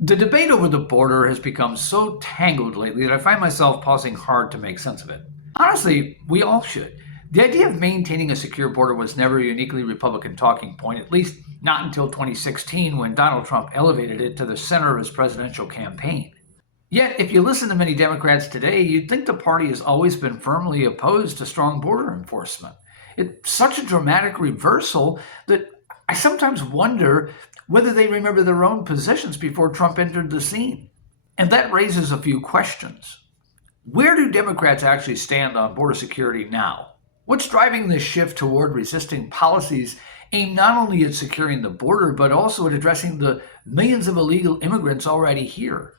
The debate over the border has become so tangled lately that I find myself pausing hard to make sense of it. Honestly, we all should. The idea of maintaining a secure border was never a uniquely Republican talking point, at least not until 2016 when Donald Trump elevated it to the center of his presidential campaign. Yet, if you listen to many Democrats today, you'd think the party has always been firmly opposed to strong border enforcement. It's such a dramatic reversal that I sometimes wonder whether they remember their own positions before Trump entered the scene. And that raises a few questions. Where do Democrats actually stand on border security now? What's driving this shift toward resisting policies aimed not only at securing the border, but also at addressing the millions of illegal immigrants already here?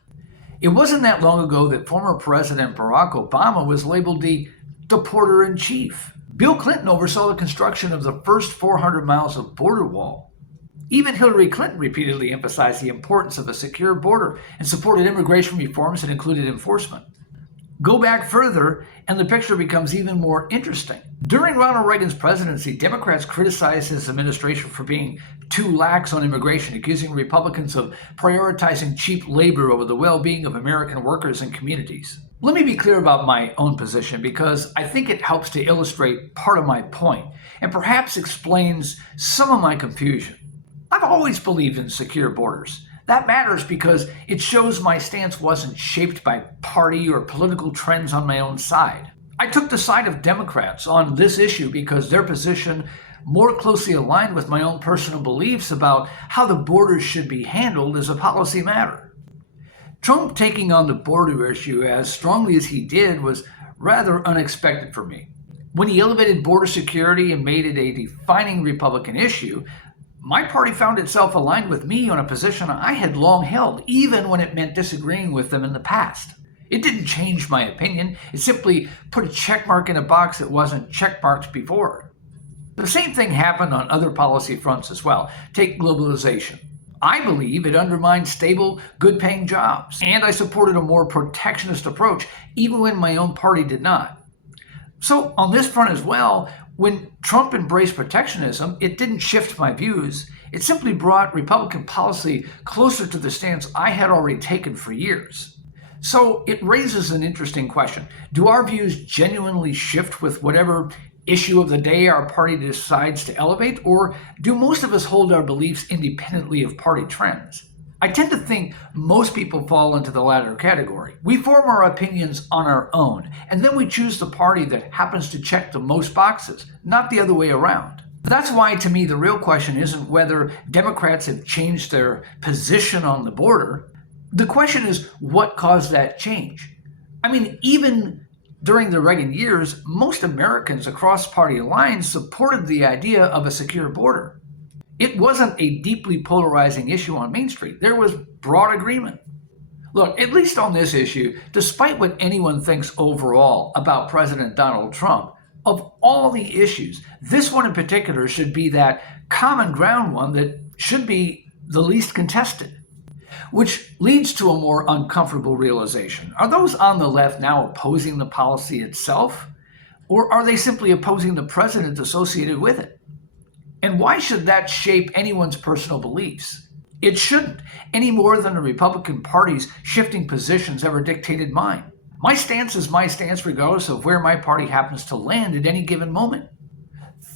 It wasn't that long ago that former President Barack Obama was labeled the deporter-in-chief. Bill Clinton oversaw the construction of the first 400 miles of border wall. Even Hillary Clinton repeatedly emphasized the importance of a secure border and supported immigration reforms that included enforcement. Go back further, and the picture becomes even more interesting. During Ronald Reagan's presidency, Democrats criticized his administration for being too lax on immigration, accusing Republicans of prioritizing cheap labor over the well-being of American workers and communities. Let me be clear about my own position because I think it helps to illustrate part of my point and perhaps explains some of my confusion. I've always believed in secure borders. That matters because it shows my stance wasn't shaped by party or political trends on my own side. I took the side of Democrats on this issue because their position more closely aligned with my own personal beliefs about how the borders should be handled as a policy matter. Trump taking on the border issue as strongly as he did was rather unexpected for me. When he elevated border security and made it a defining Republican issue, my party found itself aligned with me on a position I had long held, even when it meant disagreeing with them in the past. It didn't change my opinion, it simply put a checkmark in a box that wasn't checkmarked before. The same thing happened on other policy fronts as well. Take globalization. I believe it undermined stable, good-paying jobs, and I supported a more protectionist approach, even when my own party did not. So on this front as well, when Trump embraced protectionism, it didn't shift my views. It simply brought Republican policy closer to the stance I had already taken for years. So it raises an interesting question. Do our views genuinely shift with whatever issue of the day our party decides to elevate, or do most of us hold our beliefs independently of party trends? I tend to think most people fall into the latter category. We form our opinions on our own, and then we choose the party that happens to check the most boxes, not the other way around. That's why, to me, the real question isn't whether Democrats have changed their position on the border. The question is, what caused that change? I mean, even during the Reagan years, most Americans across party lines supported the idea of a secure border. It wasn't a deeply polarizing issue on Main Street. There was broad agreement. Look, at least on this issue, despite what anyone thinks overall about President Donald Trump, of all the issues, this one in particular should be that common ground one that should be the least contested. Which leads to a more uncomfortable realization. Are those on the left now opposing the policy itself? Or are they simply opposing the president associated with it? And why should that shape anyone's personal beliefs? It shouldn't, any more than the Republican Party's shifting positions ever dictated mine. My stance is my stance regardless of where my party happens to land at any given moment.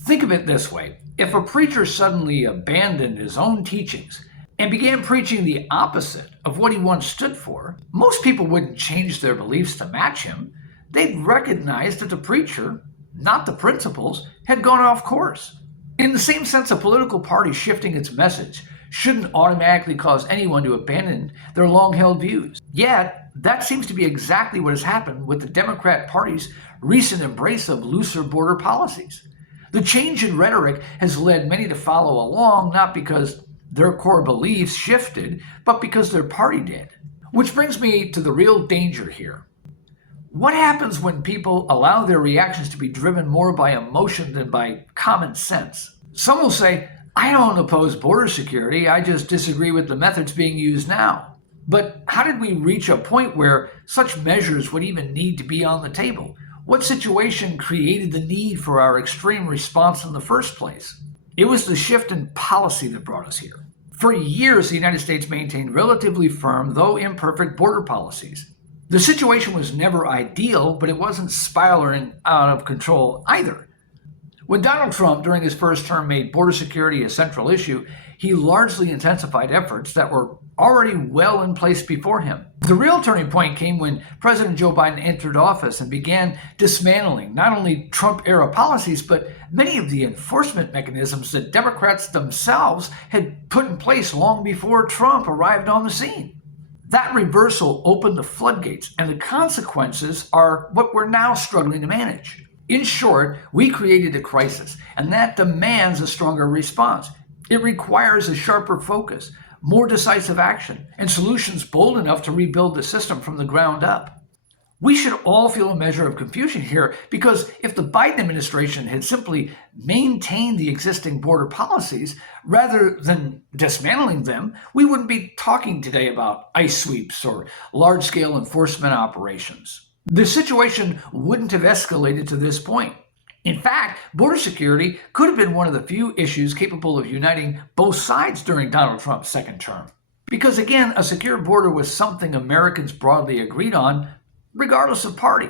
Think of it this way. If a preacher suddenly abandoned his own teachings and began preaching the opposite of what he once stood for, most people wouldn't change their beliefs to match him. They'd recognize that the preacher, not the principles, had gone off course. In the same sense, a political party shifting its message shouldn't automatically cause anyone to abandon their long-held views. Yet, that seems to be exactly what has happened with the Democrat Party's recent embrace of looser border policies. The change in rhetoric has led many to follow along, not because their core beliefs shifted, but because their party did. Which brings me to the real danger here. What happens when people allow their reactions to be driven more by emotion than by common sense? Some will say, I don't oppose border security, I just disagree with the methods being used now. But how did we reach a point where such measures would even need to be on the table? What situation created the need for our extreme response in the first place? It was the shift in policy that brought us here. For years, the United States maintained relatively firm, though imperfect, border policies. The situation was never ideal, but it wasn't spiraling out of control either. When Donald Trump, during his first term, made border security a central issue, he largely intensified efforts that were already well in place before him. The real turning point came when President Joe Biden entered office and began dismantling not only Trump-era policies, but many of the enforcement mechanisms that Democrats themselves had put in place long before Trump arrived on the scene. That reversal opened the floodgates, and the consequences are what we're now struggling to manage. In short, we created a crisis, and that demands a stronger response. It requires a sharper focus, more decisive action, and solutions bold enough to rebuild the system from the ground up. We should all feel a measure of confusion here, because if the Biden administration had simply maintained the existing border policies rather than dismantling them, we wouldn't be talking today about ICE sweeps or large-scale enforcement operations. The situation wouldn't have escalated to this point. In fact, border security could have been one of the few issues capable of uniting both sides during Donald Trump's second term. Because again, a secure border was something Americans broadly agreed on, regardless of party.